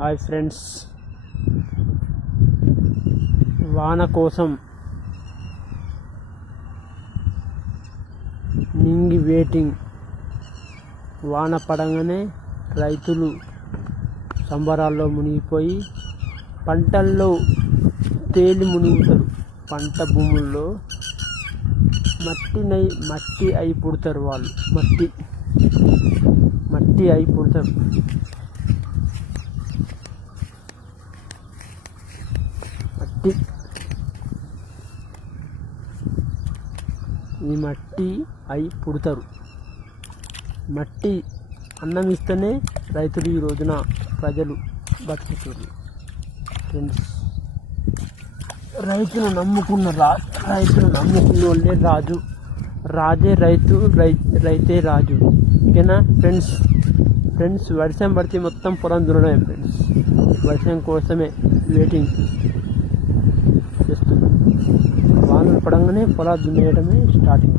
Hi friends. వాన కోసం నింగి వెయిటింగ్ వాన పడంగానే రైతులు సంబరాల్లో మునిగిపోయి పంటల్లో తేలి మునుగుతారు. పంట భూముల్లో మట్టినై మట్టి అయి పుడతారు వాళ్ళు. మట్టి మట్టి అయి పుడతారు. ఈ మట్టి అయి పుడతారు. మట్టి అన్నం ఇస్తేనే రైతులు ఈ రోజున ప్రజలు బతుకుతారు ఫ్రెండ్స్ రైతులు నమ్ముకున్న రా రైతులు నమ్ముకున్న వాళ్ళే రాజు. రాజే రైతు రై రైతే రాజు. ఓకేనా ఫ్రెండ్స్? ఫ్రెండ్స్ వర్షం పడితే మొత్తం పొలం దున్నడమే ఫ్రెండ్స్. వర్షం కోసమే వెయిటింగ్ జస్ట్ వానలు పడంగానే పొలాలు దున్నేయడమే స్టార్టింగ్